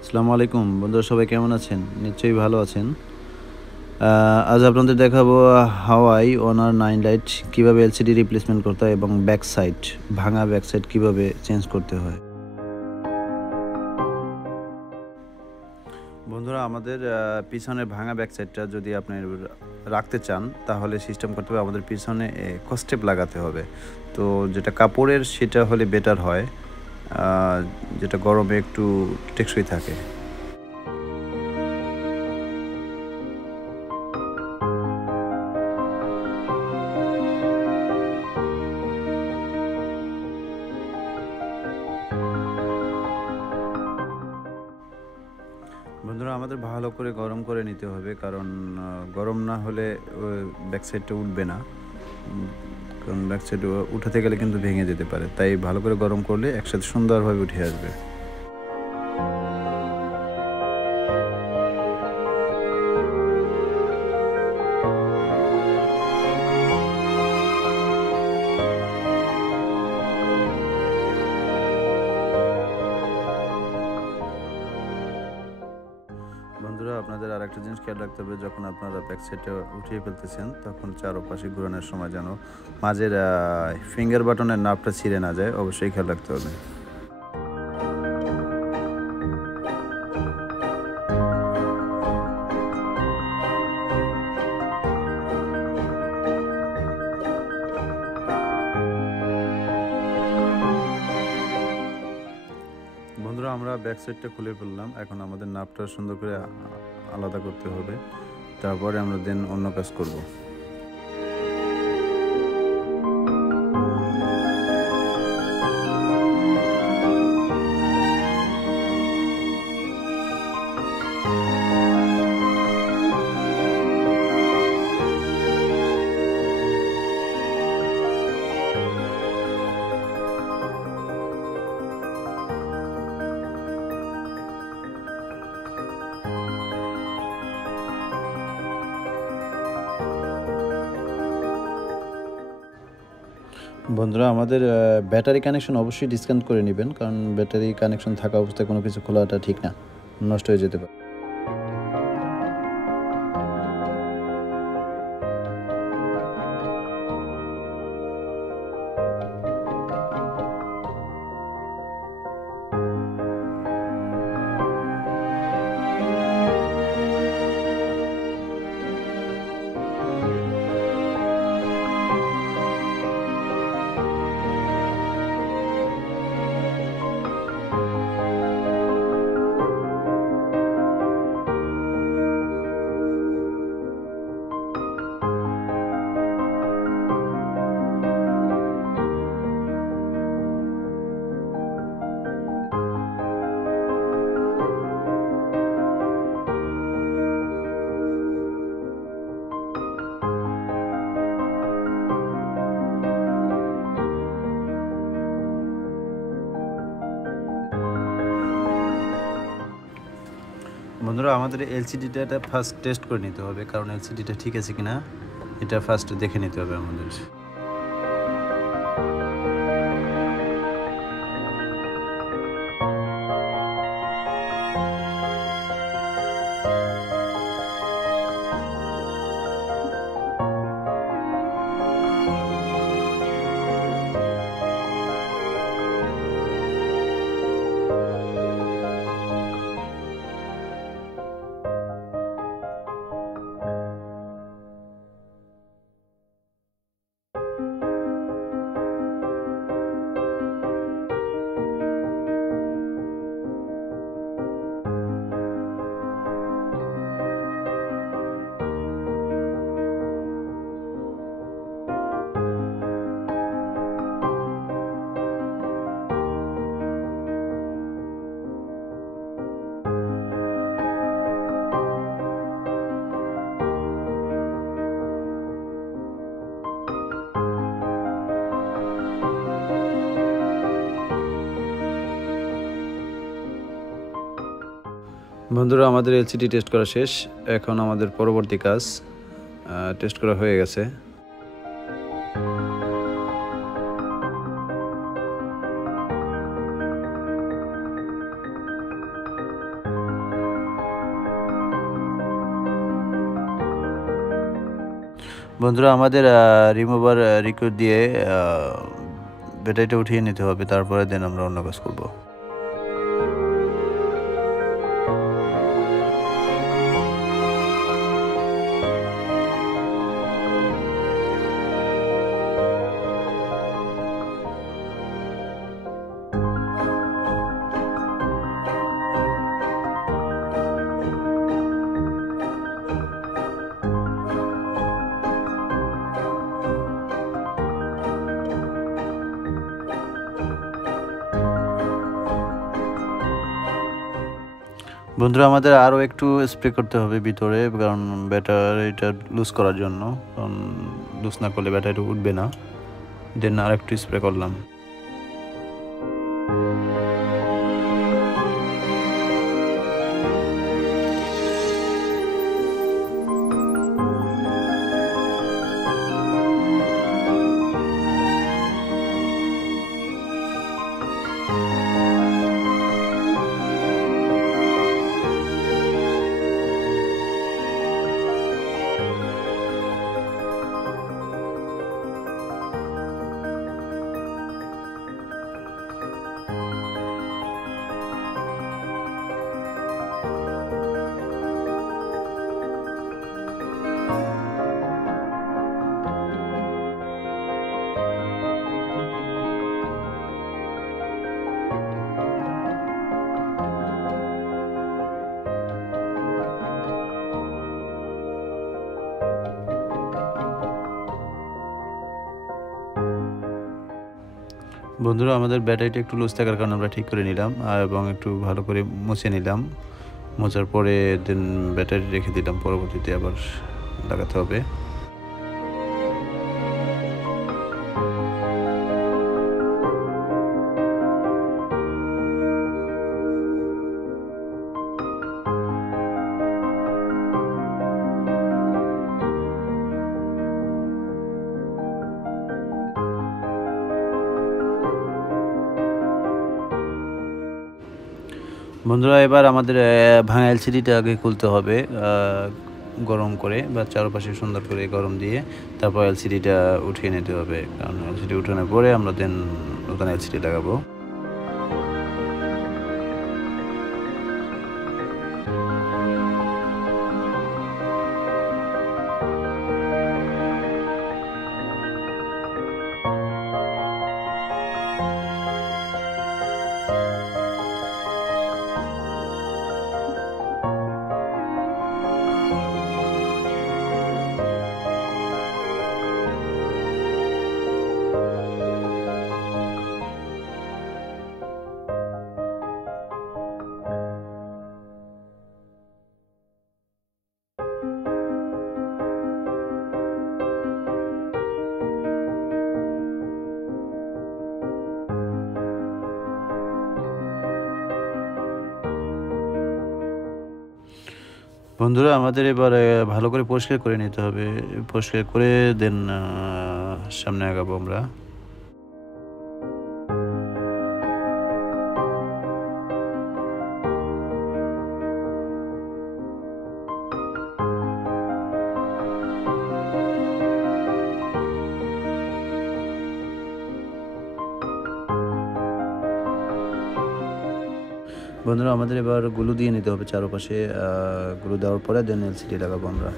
আসসালামু আলাইকুম বন্ধুরা, সবাই কেমন আছেন? নিশ্চয়ই ভালো আছেন। আজ আপনাদের দেখাবো হাওয়াই ওনার 9 লাইট কীভাবে এলসিডি রিপ্লেসমেন্ট করতে হয় এবং ব্যাক সাইড ভাঙা ব্যাক সাইড কীভাবে চেঞ্জ করতে হয়। বন্ধুরা, আমাদের পিছনের ভাঙা ব্যাক সাইডটা যদি আপনি রাখতে চান তাহলে সিস্টেম করতে হবে আমাদের পিছনে কস্টেপ লাগাতে হবে। তো যেটা কাপড়ের সেটা হলে বেটার হয়, যেটা গরমে একটু টেকসই থাকে। বন্ধুরা, আমাদের ভালো করে গরম করে নিতে হবে, কারণ গরম না হলে ব্যাক সাইডটা উঠবে না। কারণ ব্যাক সাইড উঠাতে গেলে কিন্তু ভেঙে যেতে পারে, তাই ভালো করে গরম করলে একসাথে সুন্দরভাবে উঠে আসবে। বন্ধুরা, আপনাদের আরেকটা জিনিস খেয়াল রাখতে হবে, যখন আপনারা ব্যাক সাইডটা উঠিয়ে ফেলতেছেন তখন চারপাশে ঘোরানোর সময় যেন মাঝের ফিঙ্গার বাটনের নাবটা ছিঁড়ে না যায়, অবশ্যই খেয়াল রাখতে হবে। বন্ধুরা, আমরা ব্যাক সাইডটা খুলে ফেললাম। এখন আমাদের নাবটা সুন্দর করে আলাদা করতে হবে, তারপরে আমরা দেন অন্য কাজ করব। বন্ধুরা, আমাদের ব্যাটারি কানেকশন অবশ্যই ডিসকানেক্ট করে নেবেন, কারণ ব্যাটারি কানেকশন থাকা অবস্থায় কোনো কিছু খোলাটা ঠিক না, নষ্ট হয়ে যেতে পারে। বন্ধুরা, আমাদের এলসিডিটা ফার্স্ট টেস্ট করে নিতে হবে, কারণ এলসিডিটা ঠিক আছে কিনা এটা ফার্স্ট দেখে নিতে হবে আমাদের। বন্ধুরা, আমাদের এলসিডি টেস্ট করা শেষ। এখন আমাদের পরবর্তী কাজ, টেস্ট করা হয়ে গেছে। বন্ধুরা আমাদের রিমুভার লিকুইড দিয়ে ব্যাটারিটা উঠিয়ে নিতে হবে, তারপরে দেন আমরা অন্য কাজ করব। বন্ধুরা আমাদের আরও একটু স্প্রে করতে হবে ভিতরে, কারণ ব্যাটারিটা লুজ করার জন্য, কারণ লুজ না করলে ব্যাটারিটা উঠবে না। দেন আর একটু স্প্রে করলাম। বন্ধুরা আমাদের ব্যাটারিটা একটু লুজ থাকার কারণে আমরা ঠিক করে নিলাম, এবং একটু ভালো করে মুছে নিলাম। মোছার পরে দেন ব্যাটারি রেখে দিলাম, পরবর্তীতে আবার লাগাতে হবে। বন্ধুরা এবার আমাদের ভাঙা এলসিডিটা আগে খুলতে হবে, গরম করে বা চারপাশে সুন্দর করে গরম দিয়ে তারপর এলসিডিটা উঠিয়ে নিতে হবে, কারণ এলসিডি উঠানোর পরে আমরা দেন নতুন এলসিডি লাগাবো। বন্ধুরা আমাদের এবার ভালো করে পরিষ্কার করে নিতে হবে, পরিষ্কার করে দেন সামনে আগাবো আমরা। বন্ধুরা আমাদের এবার গ্লু দিয়ে নিতে হবে চারপাশে, গ্লু দেওয়ার পরে দেন এলসিডি লাগাবো আমরা।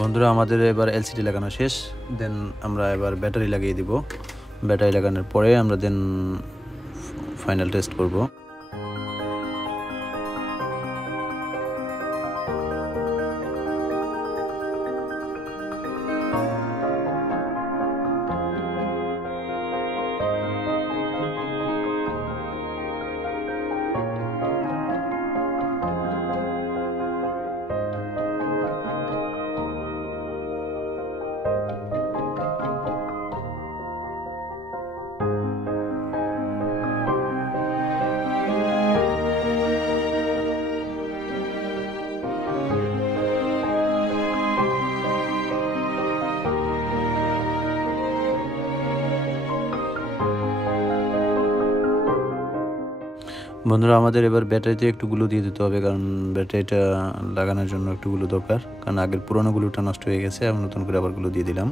বন্ধুরা আমাদের এবার এলসিডি লাগানো শেষ, দেন আমরা এবার ব্যাটারি লাগিয়ে দিব। ব্যাটারি লাগানোর পরে আমরা দেন ফাইনাল টেস্ট করব। বন্ধুরা আমাদের এবার ব্যাটারিতে একটু গ্লু দিয়ে দিতে হবে, কারণ ব্যাটারিটা লাগানোর জন্য একটু গ্লু দরকার, কারণ আগের পুরোনো গ্লুটা নষ্ট হয়ে গেছে, আমি নতুন করে আবার গ্লু দিয়ে দিলাম।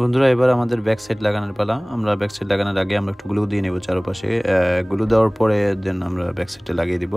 বন্ধুরা এবার আমাদের ব্যাক সাইড লাগানোর পালা। আমরা ব্যাক সাইড লাগানোর আগে আমরা একটু গ্লু দিয়ে নেব চারপাশে। গ্লু দেওয়ার পরে দেন আমরা ব্যাক সাইডে লাগিয়ে দিব।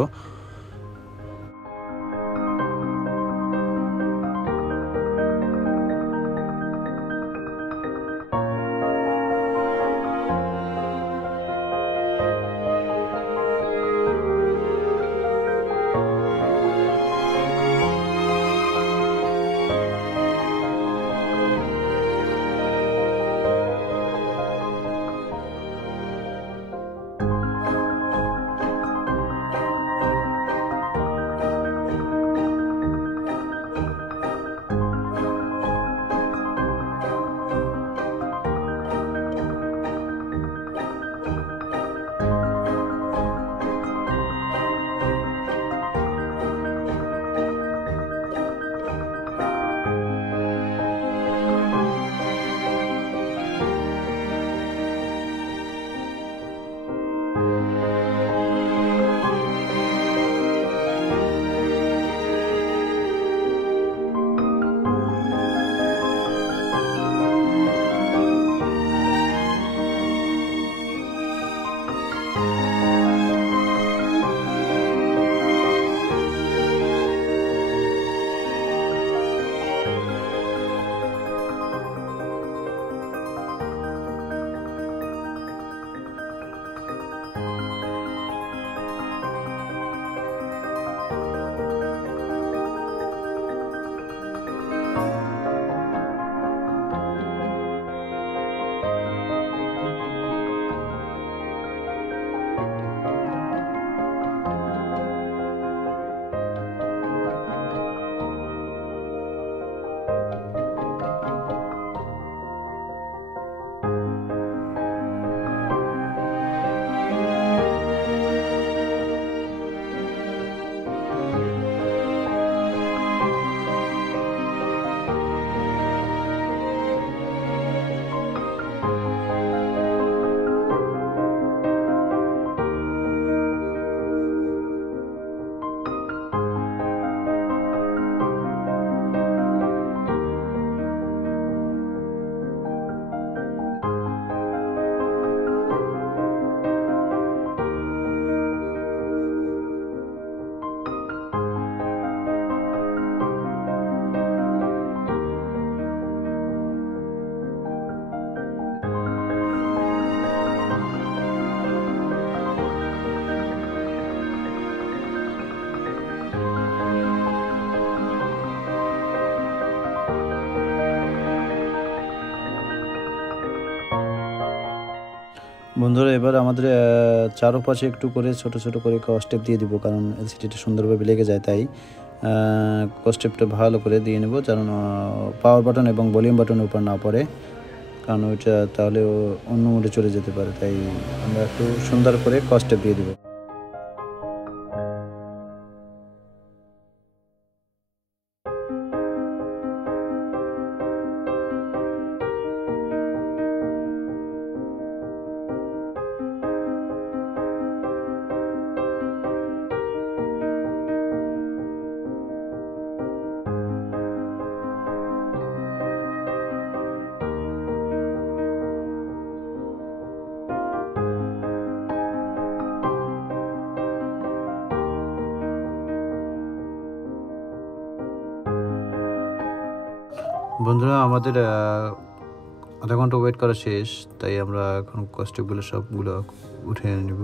বন্ধুরা এবার আমাদের চারপাশে একটু করে ছোট ছোট করে স্টেপ দিয়ে দিব, কারণ এলসিডিটা সুন্দরভাবে লেগে যায়, তাই স্টেপটা ভালো করে দিয়ে নেব যেন পাওয়ার বাটন এবং ভলিউম বাটনের উপর না পড়ে, কারণ ওইটা তাহলে অন্য মোডে চলে যেতে পারে। তাই আমরা একটু সুন্দর করে স্টেপ দিয়ে দেবো। বন্ধুরা আমাদের আধা ঘন্টা ওয়েট করা শেষ, তাই আমরা এখন কস্টেপগুলো সবগুলো উঠে নেব।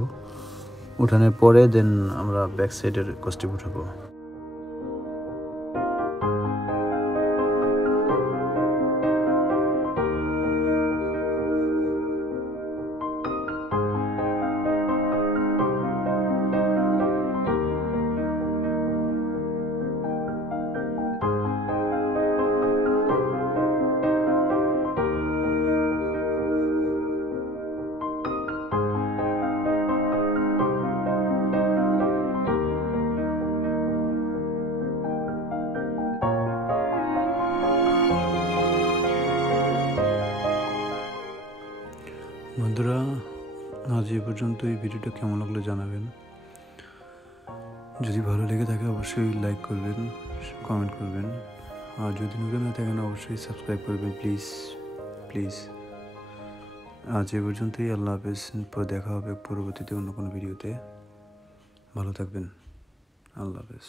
উঠানোর পরে দেন আমরা ব্যাক সাইডের কস্টেপ উঠাবো। বন্ধুরা আজ এই পর্যন্ত। এই ভিডিওটা কেমন লাগলো জানাবেন। যদি ভালো লেগে থাকে অবশ্যই লাইক করবেন, কমেন্ট করবেন, আর যদি নতুন হয়ে থাকেন অবশ্যই সাবস্ক্রাইব করবেন প্লিজ প্লিজ। আজ এই পর্যন্তই। আল্লাহ হাফেজ। পরে দেখা হবে পরবর্তীতে অন্য কোনো ভিডিওতে। ভালো থাকবেন। আল্লাহ হাফেজ।